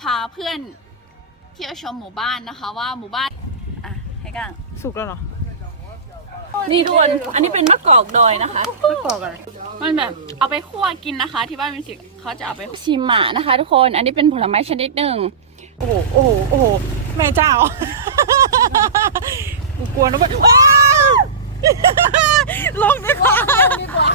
พาเพื่อนเที่ยวชมหมู่บ้านนะคะ ว่าหมู่บ้านอะให้กังสุกแล้วเหรอนี่ทุกคนอันนี้เป็นมะกอกดอยนะคะ ไม่กรอกอะไรมันแบบเอาไปคั่วกินนะคะ ที่บ้านมิวสิกเขาจะเอาไปชิมหมานะคะ ทุกคนอันนี้เป็นผลไม้ชนิดหนึ่งโอ้โหโอ้โหโอ้โหแม่เจ้า กูกลัวนะเว้ยว้าวลงดีกว่า ดีกว่า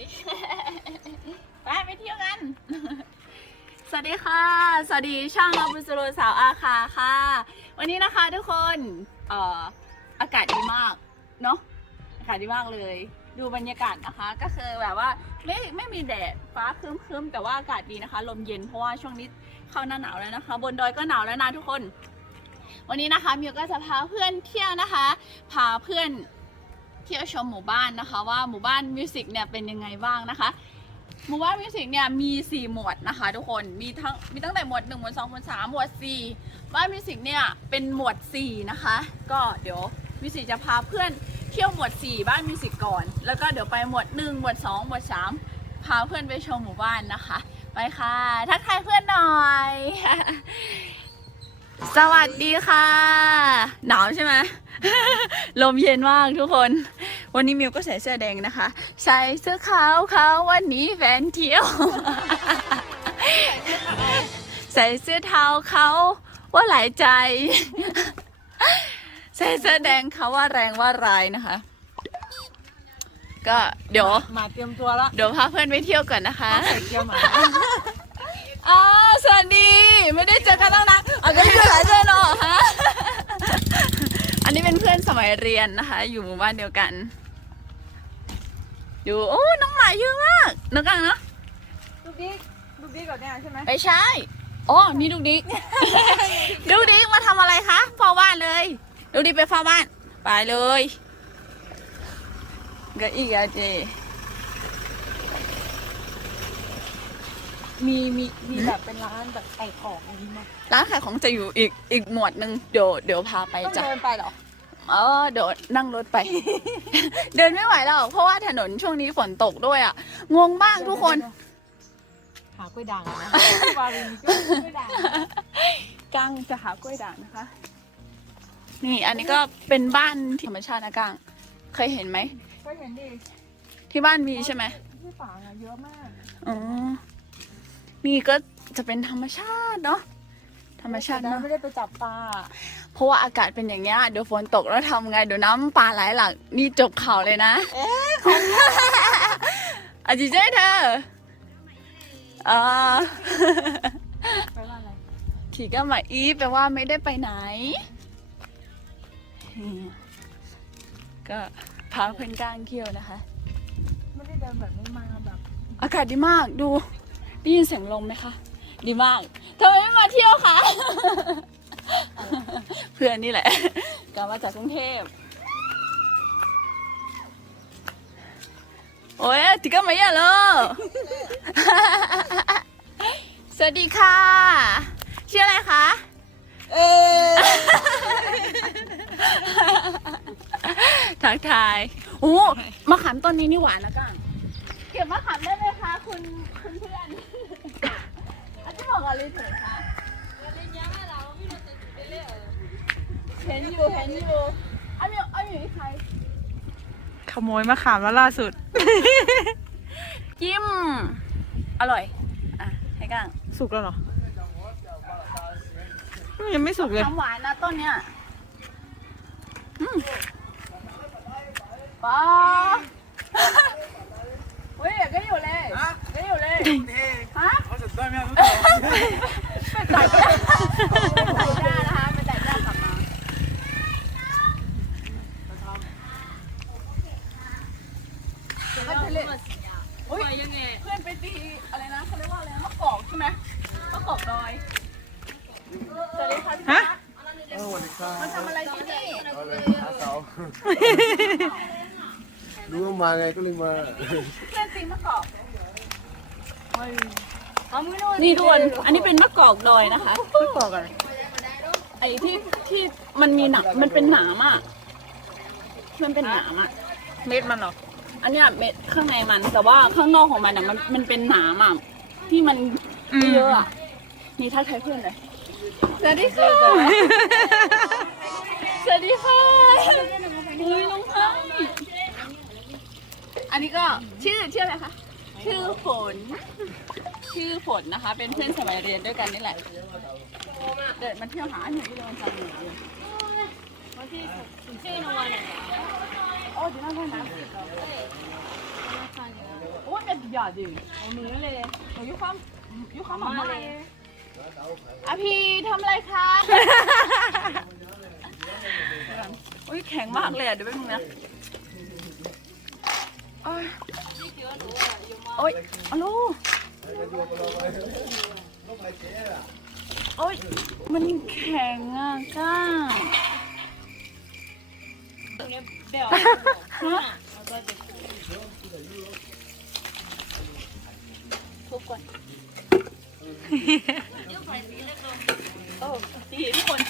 ดิ ไปไปเที่ยวกัน สวัสดีค่ะ สวัสดีช่างเราบุษโรสาวอาคาค่ะ วันนี้นะคะทุกคนเอ่ออากาศดีมากเนาะอากาศดีมากเลย ดูบรรยากาศนะคะ ก็คือแบบว่าไม่ไม่มีแดดฟ้าครึ้มๆแต่ว่าอากาศดีนะคะ ลมเย็นเพราะว่าช่วงนี้เข้าหน้าหนาวแล้วนะคะ บนดอยก็หนาวแล้วนะทุกคน วันนี้นะคะมิวก็จะพาเพื่อนเที่ยวนะคะ พาเพื่อน เที่ยวชมหมู่บ้านนะคะว่าหมู่บ้านมิวสิกเนี่ยเป็นยังไงบ้างนะคะหมู่บ้านมิวสิกเนี่ยมี 4 หมวดนะคะ ทุกคนมีทั้งมีตั้งแต่หมวด1หมวด2หมวด3หมวด4บ้านมิวสิกเนี่ยเป็นหมวด 4 นะคะ ก็เดี๋ยวมิวสิกจะพาเพื่อนเที่ยวหมวด 4 บ้านมิวสิกก่อน แล้วก็เดี๋ยวไปหมวด 1 หมวด 2 หมวด 3 พาเพื่อนไปชมหมู่บ้านนะคะ ไปค่ะ ทักทายเพื่อนหน่อย สวัสดีค่ะ หนาวใช่ไหมลมเย็นมากทุกคน วันนี้มิวก็ใส่เสื้อแดงนะคะ ใส่เสื้อขาวขาววันนี้แฟนเที่ยว ใส่เสื้อเทาเขาว่าหลายใจ ใส่เสื้อแดงเขาว่าแรงว่าแรงนะคะ ก็เดี๋ยวหมาเตรียมตัวละเดี๋ยวพาเพื่อนไปเที่ยวก่อนนะคะใส่เกียร์หมาอ๋อสวัสดี ไม่ได้เจอกันตั้งนานอ๋อก็คือหลายเจอเนาะฮะอันนี้เป็นเพื่อนสมัยเรียนนะคะ อยู่หมู่บ้านเดียวกัน อยู่โอ้น้องหมาเยอะมากนึกกันเนาะลูกดิ๊กลูกดิ๊กก่อนเนี่ยใช่ไหมไปใช่อ๋อนี่ดุกดิกดุกดิกมาทำอะไรคะเฝ้าบ้านเลยดุกดิกไปเฝ้าบ้าน ไปเลยก็อีกอะเจมีมีมีแบบเป็นร้านแบบขายของอย่างนี้ไหมร้านขายของจะอยู่อีกอีกหมวดหนึ่งเดี๋ยวเดี๋ยวพาไปต้องจ้ะ เดินไปเหรอ เออเดี๋ยวนั่งรถไป เดินไม่ไหวแล้วเพราะว่าถนนช่วงนี้ฝนตกด้วยอะ งงมากทุกคน หากล้วยด่างอะนะวารินก็กล้วยด่างกังจะหากล้วยด่างนะคะ นี่อันนี้ก็เป็นบ้านที่ธรรมชาตินะกังเคยเห็นไหม ก็เห็นดิที่บ้านมีใช่ไหมที่ฝางอะเยอะมาก อ๋อ นี่ก็จะเป็นธรรมชาติเนาะธ รรมชาติแต่เนาะไม่ได้ไปจับปลาเพราะว่าอากาศเป็นอย่างเงี้ยเดี๋ยวฝนตกแล้วทำไงเดี๋ยวน้ำป่าไหลหลักนี่จบข่าวเลยนะเอ๊ะของอาจิเจ้เธออ่าไปว่าอะไรทีก็มาอีฟแปลว่าไม่ได้ไปไหน ก็พาเพื่อนก้างเที่ยวนะคะ ไม่ได้เดินแบบนี้มาแบบ อากาศดีมากดูได้ยินเสียงลมไหมคะ ดีมากทำไมไม่มาเที่ยวคะ เพื่อนนี่แหละกลับมาจากกรุงเทพ โอ้ยติกามาเยอะเลยสวัสดีค่ะ ชื่ออะไรคะ เออทักทาย โอ้มะขามต้นนี้นี่หวานนะก้างเก็บมะขามได้ไหมคะ คุณคุณเพื่อน อาจจะบอกอะไรเถอะคะเห็นอยู่เห็นอยู่เอาอยู่เอาอยู่ที่ใครขโมยมะขามแล้วล่าสุด จิ้ม อร่อย อะ ให้ก้างสุกแล้วเหรอยังไม่สุกเลย น้ำหวานนะต้นเนี้ยอืมป้า เฮ้ยก็อยู่เลยก็อยู่เลยฮะ ไปจ่ายจ้าไปจ่ายจ้านะคะไปจ่ายจ้ากลับมาโอ้ยยังไงเพื่อนไปตีอะไรนะเขาเรียกว่าอะไรนะมะกอกใช่ไหมมะกอกดอยสวัสดีค่ะพี่ ฮะ ตั๊ก สวัสดีครับ มาทำอะไรที่นี่ เอาเลยหาเสารู้ว่ามาไงก็เลยมา เพื่อนตีมะกอก ไม่ นี่ทุกคน อันนี้เป็นมะกอกดอยนะคะไม่กรอกอะไรไอ้ที่ที่มันมีหนามมันเป็นหนามอะมันเป็นหนามอะ เม็ดมันเหรอ อันเนี้ยเม็ดข้างในมัน แต่ว่าข้างนอกของมันอะมันมันเป็นหนามอะที่มันอืมเยอะอะนี่ทักทายเพื่อนเลยสวัสดีค่ะสวัสดีค่ะอุ้ยน้องไพ่อันนี้ก็ชื่อชื่ออะไรคะ ชื่อฝน ชื่อฝนนะคะ เป็นเพื่อนสมัยเรียนด้วยกันนี่แหละ เดินมาเที่ยวหาหนูที่โรงจันทร์หนูเลยโอ้เดี๋ยวนั่งกันนะโอ้ยเป็นหยาดดิเอามือเลยหนูยุความยุความหมาเลยอะพี่ทำอะไรคะโอ้ยแข็งมากเลยอะเดี๋ยวแป๊บนึงนะโอ้ยโอ้ยอะโล โอ้ยมันแข็งอะก้าฮะทุกคนโอ้ดีทุกคน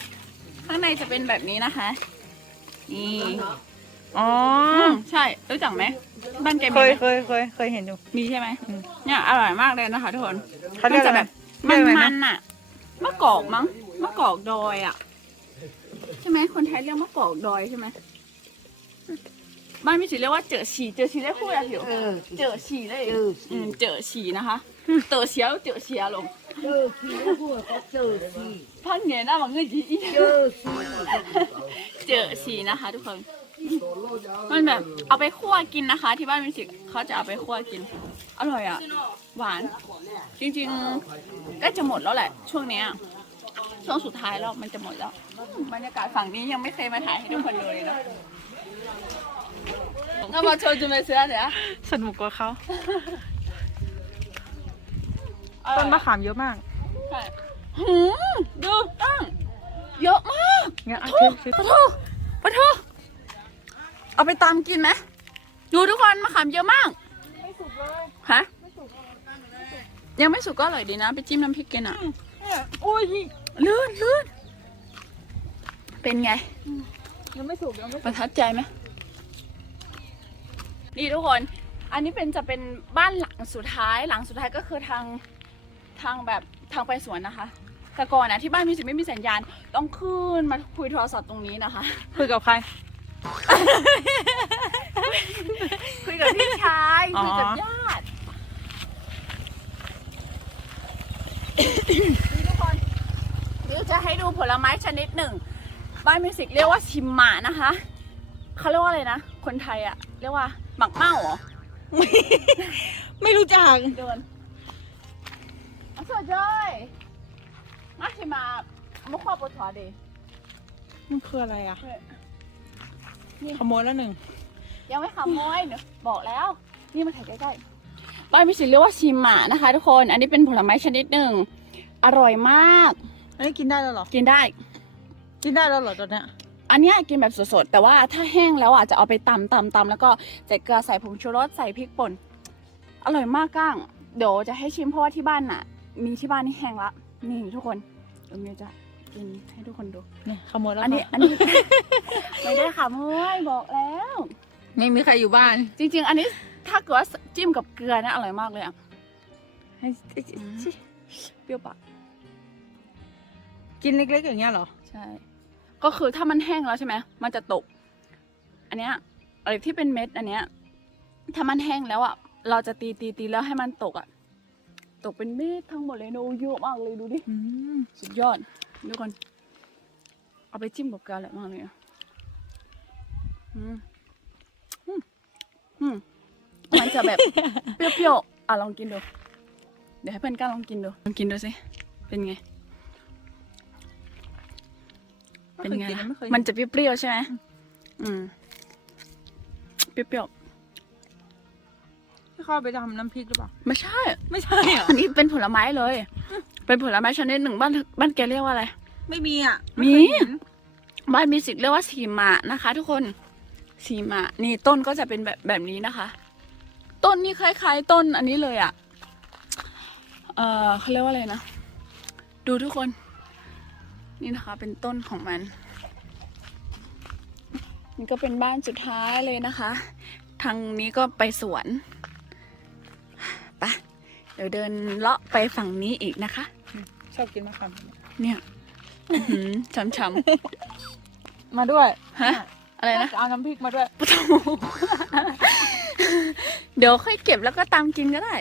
ข้างในจะเป็นแบบนี้นะคะ นี่ อ๋ออืมใช่รู้จักไหมบ้านแกเคมียไหมเคยเคยเคยเห็นอยู่ มีใช่ไหมอืมเนี่ยอร่อยมากเลยนะคะทุกคนเขาเรียกจะอะไรแบบเรีมัยนกอะไรนะ มันๆอะมะกอกมั้งมะกอกดอยอะใช่ไหมคนไทยเรียกมะกอกดอยใช่ไหมบ้านพี่สีเรียกว่าเจอฉีเจอฉีได้พูดอะไรผิวเจอฉีเลยอืมเจอฉีนะคะเตอเสียวเจอเสียลงเจอขี้แล้วพูดเขาเจอขี้พันเงี้ยหน้ามันเงยยี่เจอขี้เจอฉีนะคะ ทุกคน มันแบบเอาไปคั่วกินนะคะ ที่บ้านมิวสิกเขาจะเอาไปคั่วกิน อร่อยอะ หวาน จริงๆก็จะหมดแล้วแหละ ช่วงเนี้ยช่วงสุดท้ายแล้วมันจะหมดแล้วอืมบรรยากาศฝั่งนี้ยังไม่เคยมาถ่ายให้ทุกคนดูเลยนะก็มาโชว์จุเมเสือเดี๋ยวสนุกกว่าเขาต้นมะขามเยอะมากใช่หืมดูตั้ง เยอะมาก เนี่ยอะโทซื้อษซื้อ ปะโทษปะโทษ เอาไปตามกินไหมดูทุกคนมะขามเยอะมากไม่สุกเลยฮะยังไม่สุกก็อร่อยดีนะ ไปจิ้มน้ำพริกกินอะโอ้ยลื่นลื่นเป็นไงยังไม่สุกยังไม่ประทับใจไหมนี่ทุกคน อันนี้เป็นจะเป็นบ้านหลังสุดท้าย หลังสุดท้ายก็คือทางทางแบบทางไปสวนนะคะ แต่ก่อนนะที่บ้านมีสิไม่มีสัญญาณ ต้องขึ้นมาคุยโทรศัพท์ตรงนี้นะคะ คุยกับใคร คุยกับพี่ชายอ๋อ คุยกับญาตินี่ทุกคนเดี๋ยวจะให้ดูผลไม้ชนิดหนึ่ง บ้านมิวสิกเรียกว่าชิมหมานะคะเขาเรียกว่าอะไรนะ คนไทยอะเรียกว่าหมักเมาเหรอไม่รู้จัก เดินเอาสวัสดีมาชิมมามุกข้อปวดหัวดิมันคืออะไรอะนี่ ขโมยแล้วหนึ่งยังไม่ขโมยเดี๋ยวบอกแล้ว นี่มาถ่ายใกล้ๆบ้านมิวสิกเรียกว่าชิมหมานะคะ ทุกคน อันนี้เป็นผลไม้ชนิดหนึ่ง อร่อยมาก อันนี้กินได้แล้วเหรอ กินได้ กินได้แล้วเหรอตอนเนี้ยอันเนี้ยกินแบบสดๆ แต่ว่าถ้าแห้งแล้วอะจะเอาไปตำตำตำแล้วก็ใส่เกลือใส่ผงชูรสใส่พริกป่น อร่อยมากก้าง เดี๋ยวจะให้ชิมเพราะว่าที่บ้านน่ะ มีที่บ้านนี่แห้งละ นี่ทุกคนเดี๋ยวมิวจะ กินให้ทุกคนดูนี่ขโมยแล้วอันนี้ค่ะอันนี้ ไม่ได้ค่ะเฮ้ยบอกแล้ว ไม่มีใครอยู่บ้าน จริง ๆ อันนี้ถ้าเกิดว่าจิ้มกับเกลือนะอร่อยมากเลยอะให้เปรี้ยวปากกินเล็กๆอย่างเงี้ยเหรอ ใช่ ก็คือถ้ามันแห้งแล้วใช่ไหมมันจะตก อันเนี้ยอะไรที่เป็นเม็ดอันเนี้ย ถ้ามันแห้งแล้วอะเราจะตีตีตีแล้วให้มันตกอะ ตกเป็นเม็ดทั้งหมดเลยดูเยอะมากเลยดูดิ อืมสุดยอด ทุกคนเอาไปจิ้มกับเกลืออร่อยมากเลยอะอืมอืมอืมมันจะแบบเปรี้ยวๆ อะลองกินดู เดี๋ยวให้เพื่อนกล้าลองกินดู ลองกินดูสิ เป็นไง เป็นไงไม่คยกิล่ะไม่เคยมันจะเปรี้ยวๆใช่ไหมอืม เปรี้ยวที่เข้าไปทำน้ำพริกหรือเปล่า ๆ ไม่ใช่ ไม่ใช่อะอันนี้เป็นผลไม้เลย เป็นผลไม้ชนิดหนึ่งบ้านบ้านแกเรียกว่าอะไร ไม่มีอะมีไเคยเห็น บ้านมีสิทธิ์เรียกว่าสีหมานะคะ ทุกคนสีหมานี่ต้นก็จะเป็นแบบแบบนี้นะคะ ต้นนี่คล้ายๆ ต้นอันนี้เลยอะ่ะ เออเขาเรียกว่าอะไรนะ ดูทุกคน นี่นะคะ เป็นต้นของมัน นี่ก็เป็นบ้านสุดท้ายเลยนะคะ ทางนี้ก็ไปสวนไปะเดี๋ยวเดินเลาะไปฝั่งนี้อีกนะคะ ชอบกินมะขามเนี่ยอื้อหือช้ำมาด้วยๆฮะ อะไรนะจะเอาน้ำพริกมาด้วย ปะโถเดี๋ยวค่อยเก็บแล้วก็ตามกินก็ได้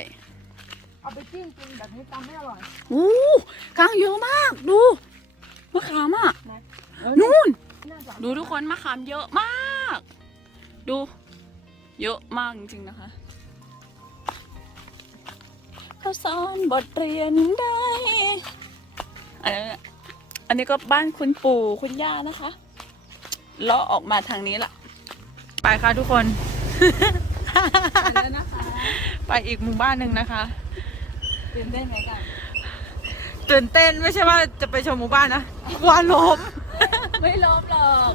เอาไปจิ้มกินแบบนี้ตำไม่อร่อยอู้กลางเยอะมาก ดู มะขามอะ เออนู่น น่าจะดูทุกคนมะขามเยอะมาก ดู เยอะมากจริงๆนะคะเขาสอนบทเรียนได้ อันนี้อันนี้ก็บ้านคุณปู่คุณย่านะคะเลาะออกมาทางนี้ละไปค่ะทุกคนแล้วนะคะไปอีกหมู่บ้านหนึ่งนะคะตื่นได้ไหมกันตื่นเต้นไม่ใช่ว่าจะไปชมหมู่บ้านนะกลัวล้ม ไม่ล้มหรอก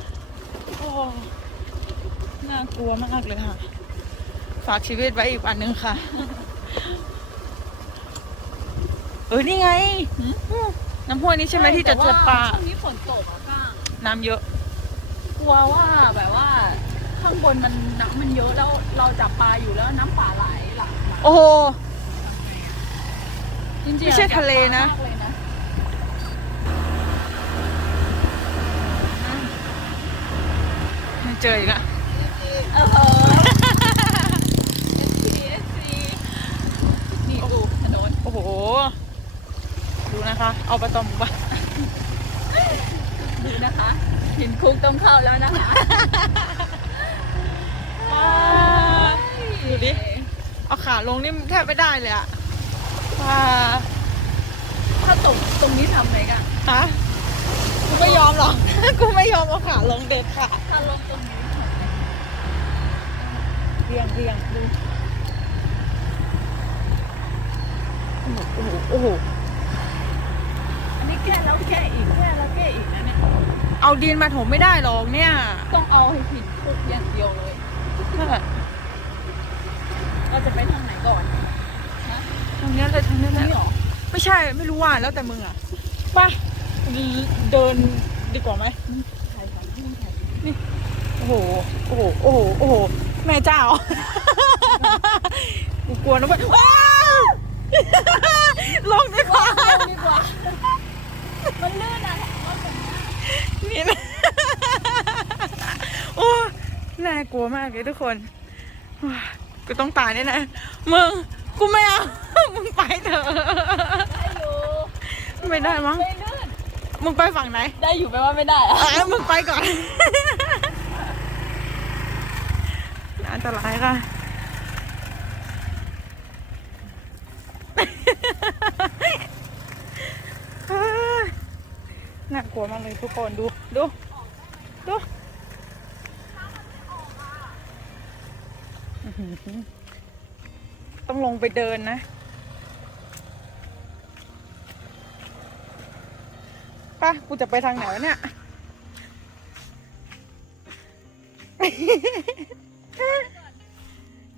โอ้น่ากลัวมากเลยค่ะ ฝากชีวิตไว้อีกวันหนึ่งค่ะ เออนี่ไง น้ำพุนี้ใช่ไหมที่จะเจอปลาแต่ว่ช่วงนี้ฝนตกอะก้างน้ำเยอะ กลัวว่าแบบว่า ข้างบนมันน้ำมันเยอะแล้วเราจับปลาอยู่แล้วน้ำป่าไหลหลากหลายโอ้โห จริงๆไม่ใช่ทะเลนะจับปลามากเลยนะไม่เจออีกอะเออ SC SC นี่ดูถนนโอ้โหดู นะคะ เอาไปตอมหมู่บ้านดูนะคะหินคุกต้องเข้าแล้วนะคะดูดิ เอาขาลงนี่แทบไม่ได้เลยอะว้าถ้าตกตรงนี้ทำไงกันฮะกูไม่ยอมหรอก กูไม่ยอมเอาขาลงเด็ดขาดถ้าลงตรงนี้เรียงเรียงดูโอ้โหโอ้โหโอ้โหอันนี้ แก้แล้วแก้อีกแก้แล้วแก้อีกนะเนี่ยเอาดินมาถมไม่ได้หรอกเนี่ยต้องเอาหินคุกอย่างเดียวเลยนั่นแหละเราจะไปทางไหนก่อนตรงเนี้ยเลยทางเนี้ยแหละนี่หรอไม่ใช่ไม่รู้ว่าแล้วแต่มึงอะไป่ะเดินดีกว่าไหมถ่ายถ่ายที่ถ่ายโอ้โหโอ้โหโอ้โหโอ้โหแม่เจ้ากูกลัวนะเว้ยว้าวลงดีกว่า ดีกว่า มันลื่นอะรถแบบเนี้ย นี่นะโอ้ น่ากลัวมากเลยทุกคนว้ากูต้องตายแน่นะมึงกูไม่เอา มึงไปเถอะได้อยู่ไม่ได้มั้งไม่ลื่นมึงไปฝั่งไหน ได้อยู่แปลว่าไม่ได้อะอะมึงไปก่อนอันตรายค่ะน่ากลัวมากเลยทุกคนดูดูดูอื้อหือ ต้องลงไปเดินนะไป่ะกูจะไปทางไหนวะเนี่ย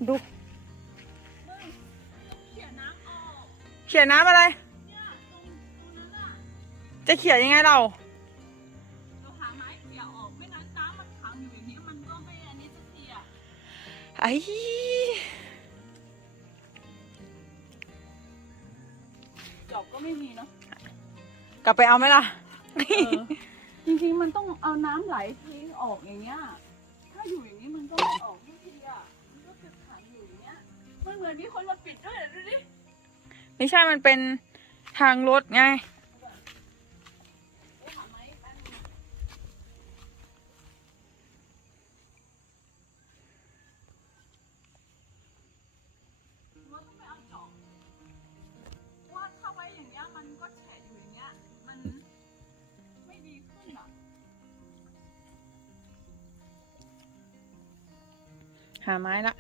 ดูเขี่ยน้ำออกเขียนน้ำอะไรเนี่ยตรงตรงนั้นอะจะเขียนยังไงเราเราหาไม้เขี่ยอ ลับไปเอาไหมล่ะเออจริงๆมันต้องเอาน้ำไหลทิ้งออกอย่างเงี้ย ถ้าอยู่อย่างนี้มันก็ไม่ออกทุกทีอะ มันก็จะขังอยู่อย่างเงี้ย มันเหมือนมีคนมาปิดด้วยอะดูดิ ไม่ใช่มันเป็นทางรถไงาไม้ละ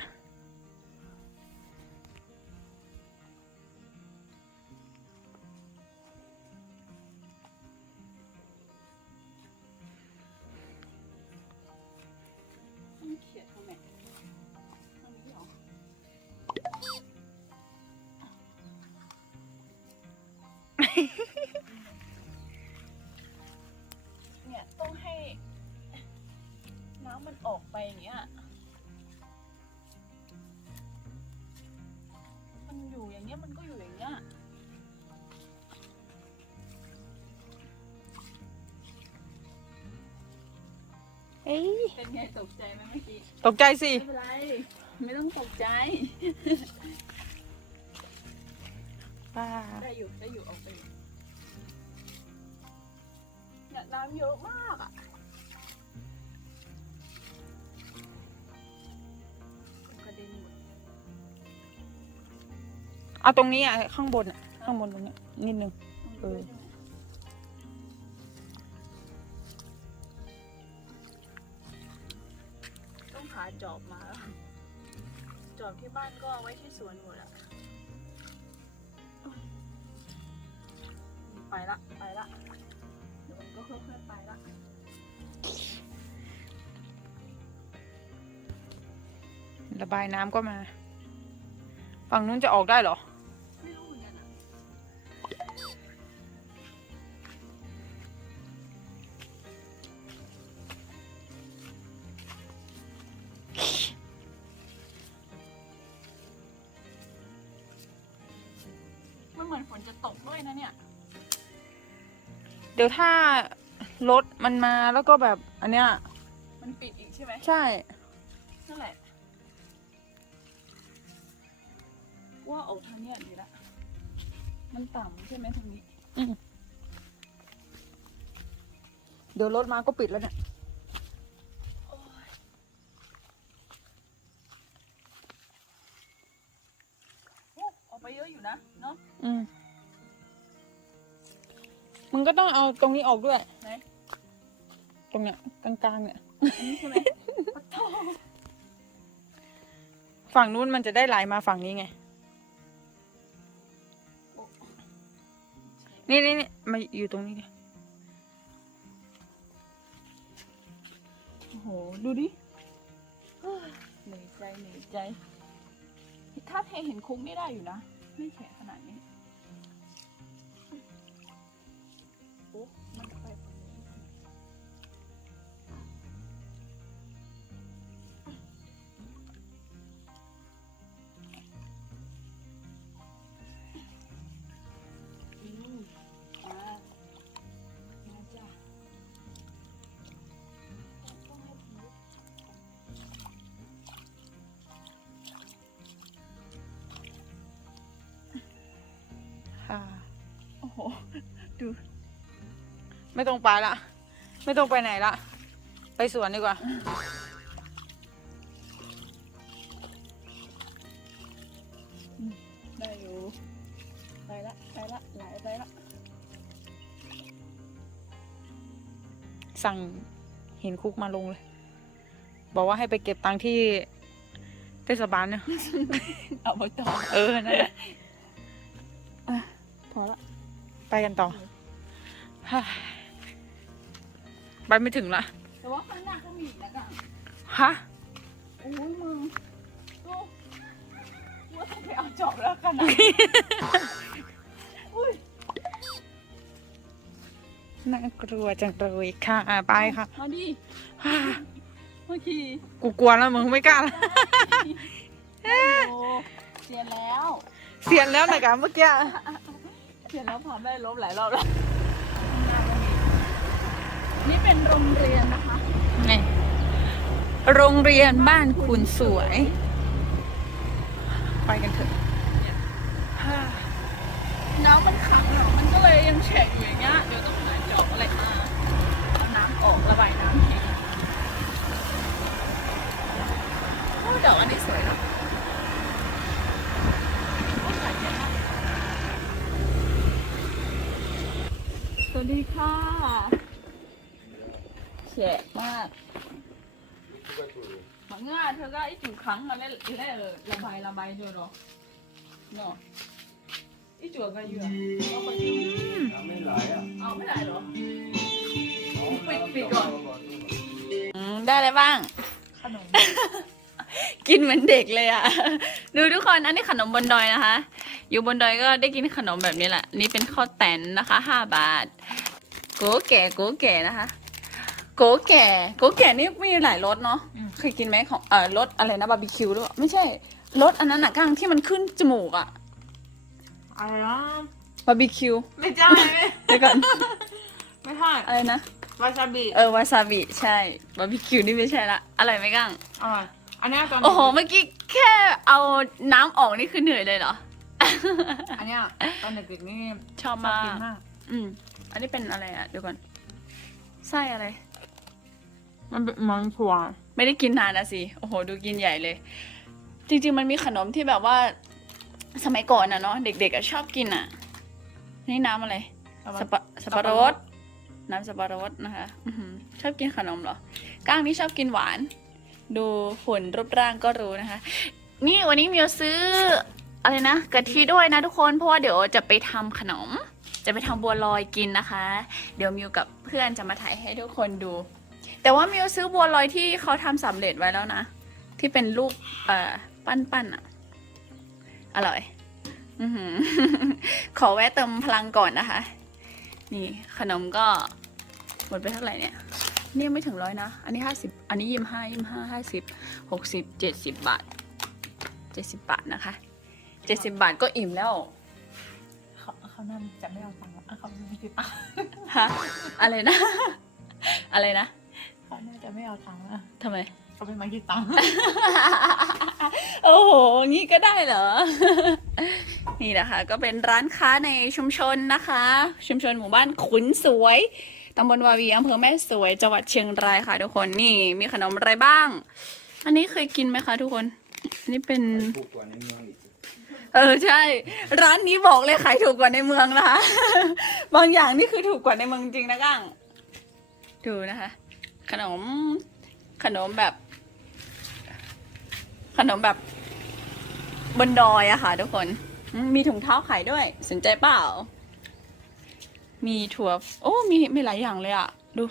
มันก็อยู่อย่างเงี้ยเอ้ยเป็นไงตกใจไหมเมื่อกี้ตกใจสิ ไม่เป็นไร ไม่ต้องตกใจ ป้า ได้อยู่ได้อยู่ออกไปอยู่เนี่ยน้ำเยอะมากอะ เอาตรงนี้อะข้างบนอะ ข้างบนตรงเนี้ยนิดนึงเออต้องหาจอบมาแล้วจอบที่บ้านก็เอาไว้ที่สวนหมดอะไปละไปละเดี๋ยวมันก็ค่อยๆไปละระบายน้ำก็มา ฝั่งนู้นจะออกได้เหรอ เหมือนฝนจะตกด้วยนะเนี่ย เดี๋ยวถ้ารถมันมาแล้วก็แบบอันเนี้ย มันปิดอีกใช่ไหมใช่นั่นแหละว่าออกทางเนี้ยดีละ มันต่ำใช่ไหมทางนี้ เดี๋ยวรถมาก็ปิดแล้วเนี่ย ก็ต้องเอาตรงนี้ออกด้วย ไหน ตรงเนี้ยกลางๆเนี่ย อันนี้ใช่ไหมปะโถฝั่งนู้นมันจะได้ไหลมาฝั่งนี้ไง นี่นี่นี่มาอยู่ตรงนี้ไงโอ้โห ดูดิเฮ้ยเหนื่อยใจเหนื่อยใจ ถ้าเทเห็นคุ้งนี่ได้อยู่นะ ไม่แข็งขนาดนี้ โอ้โหไม่ต้องไปละ ไม่ต้องไปไหนละ ไปสวนดีกว่า ได้อยู่ ไปละ ไปละ ไหลไปละ สั่งหินคุกมาลงเลย บอกว่าให้ไปเก็บตังค์ที่เทศบาลเนี่ย เอาไปต่อ เออนั่นแหละพอละ ไปกันต่อฮ่าไปไม่ถึงละแต่ว่าข้างหน้าก็มีอีกนะกังฮะโอ้ยมึงดูว่าต้องไปเอาจอบแล้วกันนะอุ้ยน่ากลัวจังเลยค่ะอะไปค่ะ มาดิฮ่าเมื่อกี้กูกลัวแล้วมึงไม่กล้าละโอ้เสียแล้ว เสียนแล้วนะกะเมื่อกี้ เสียแล้วผ่านได้ลบหลายรอบแล้วนี่เป็นโรงเรียนนะคะไงโรงเรียนบ้านคุณสวย ไปกันเถอะฮ่าน้ำมันขังเหรอมันก็เลยยังแฉะอยู่อย่างเงี้ย เดี๋ยวต้องหาจอบอะไรมาเอาน้ำออกระบายน้ำทิ้งโอ้ดอกอันนี้สวยนะโอ้สวยเยอะมากสวัสดีค่ะแฉะมากมังง่าเธอก็ไอ้จุดครั้งมาเล่นเล่นเลยระบายระบายด้วยเหรอเนาะไอ้จุดก็อยู่อะเอาไปทิ้งน้ำไม่ไหลอะเอาไม่ได้เหรอปิดปิดก่อนอืมได้อะไรบ้าง ขนม กินเหมือนเด็กเลยอะดูทุกคนอันนี้ขนมบนดอยนะคะ อยู่บนดอยก็ได้กินขนมแบบนี้แหละ นี่เป็นข้าวแตนนะคะห้าบาทโกแก่โกแก่นะคะ โกโกแก่ โกแก่นี่มีหลายรสเนาะเคยกินไหมของเอ่อรสอะไรนะบาร์บีคิวหรือเปล่าไม่ใช่รสอันนั้นอะก้างที่มันขึ้นจมูกอะอะไรนะบาร์บีคิวไม่ใช่ไม่เดี๋ยวก่อน ไม่ใช่อะไรนะ วาซาบิเออวาซาบิใช่บาร์บีคิวนี่ไม่ใช่ละอะไรไหมก้าง อร่อยอันเนี้ยตอนโอ้โหเมื่อกี้แค่เอาน้ำออกนี่คือเหนื่อยเลยเหรอ อันเนี้ยตอนเด็กๆนี่ชอบชอบมากกินมาก อืมอันนี้เป็นอะไรอะเดี๋ยวก่อนไส้อะไร มันเป็นมันถั่วไม่ได้กินนานนะสิ โอ้โห ดูกินใหญ่เลย จริงๆ มันมีขนมที่แบบว่า สมัยก่อนนะเนาะ เด็กๆอะชอบกินอะนี่น้ำอะไร สับปะสับปะรด น้ำสับปะรดนะคะอื้อหือชอบกินขนมเหรอ ก้างนี่ชอบกินหวาน ดูหุ่นรูปร่างก็รู้นะคะ นี่วันนี้มิวซื้ออะไรนะกะทิด้วยนะทุกคน เพราะว่าเดี๋ยวจะไปทำขนม จะไปทำบัวลอยกินนะคะ เดี๋ยวมิวกับเพื่อนจะมาถ่ายให้ทุกคนดู แต่ว่ามิวซื้อบัวลอยที่เขาทำสำเร็จไว้แล้วนะ ที่เป็นรูปเอ่อปั้นๆอะ อร่อยอือหือขอแวะเติมพลังก่อนนะคะ นี่ขนมก็หมดไปเท่าไหร่เนี่ยนี่ยังไม่ถึงร้อยนะ อันนี้ห้าสิบอันนี้ยี่ห้ายี่ห้าห้าสิบหกสิบเจ็ดสิบบาทเจ็ดสิบบาทนะคะเจ็ดสิบบาทก็อิ่มแล้ว เขาเขานั่นจะไม่เอาตังค์อะเขาไม่ติดตังค์ฮะอะไรนะ อะไรนะ เขาน่าจะไม่เอาตังค์อะทำไม เขาไม่มาคิดตังค์ โอ้โห งี้ก็ได้เหรอ นี่นะคะ ก็เป็นร้านค้าในชุมชนนะคะ ชุมชนหมู่บ้านขุนสวย ตำบลวาวีอำเภอแม่สวย จังหวัดเชียงรายค่ะทุกคน นี่มีขนมอะไรบ้าง อันนี้เคยกินไหมคะทุกคน อันนี้เป็น ถูกกว่าในเมืองอีกเออใช่ ร้านนี้บอกเลยขายถูกกว่าในเมืองนะคะ บางอย่างนี่คือถูกกว่าในเมืองจริงนะก้าง ดูนะคะ ขนม ขนมแบบ ขนมแบบบนดอยอะค่ะ ทุกคน มีถุงเท้าขายด้วย สนใจเปล่า มีถั่ว โอ้ มีมีหลายอย่างเลยอะดู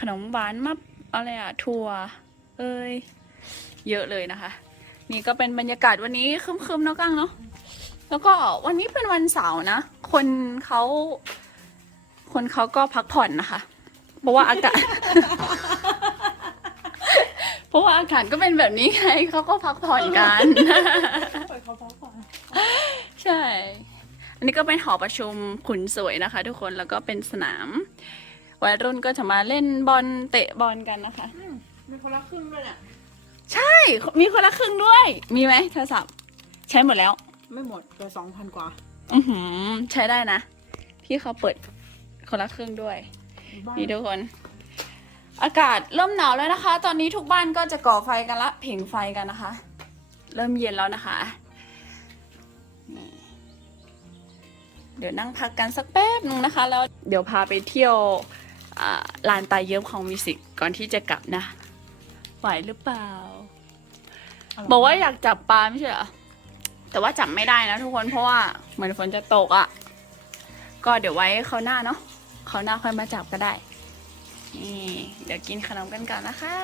ขนมหวานมะอะไรอะถั่ว เอ้ย เยอะเลยนะคะ นี่ก็เป็นบรรยากาศวันนี้คึมๆเนาะกั้งเนาะ แล้วก็วันนี้เป็นวันเสาร์นะ คนเขา คนเขาก็พักผ่อนนะคะ เพราะว่าอากาศ เพราะว่าอากาศก็เป็นแบบนี้ไงเขาก็พักผ่อนกัน เปิดเขาพักก่อนใช่ อันนี้ก็เป็นหอประชุมขุนสวยนะคะ ทุกคน แล้วก็เป็นสนาม วัยรุ่นก็จะมาเล่นบอลเตะบอลกันนะคะมีคนละครึ่งด้วยเนี่ยใช่ มีคนละครึ่งด้วย มีไหมโทรศัพท์ ใช้หมดแล้ว ไม่หมดเกินสองพันกว่า อือหือ ใช้ได้นะ พี่เขาเปิดคนละครึ่งด้วยบ้า นนี่ทุกคน อากาศเริ่มหนาวแล้วนะคะ ตอนนี้ทุกบ้านก็จะก่อไฟกันละผิงไฟกันนะคะ เริ่มเย็นแล้วนะคะนี่เดี๋ยวนั่งพักกันสักแป๊บนึงนะคะ แล้วเดี๋ยวพาไปเที่ยวอ่าลานตาเยิ้มของมิวสิกก่อนที่จะกลับนะ ไหวหรือเปล่า บอกว่าอยากจับปลาไม่ใช่เหรอ แต่ว่าจับไม่ได้นะทุกคนเพราะว่าเหมือนฝนจะตกอะ่ะ ก็เดี๋ยวไว้เขาวหน้าเนาะ เขาหน้าค่อยมาจับก็ได้ นี่ เดี๋ยวกินขนมกันก่อนนะคะ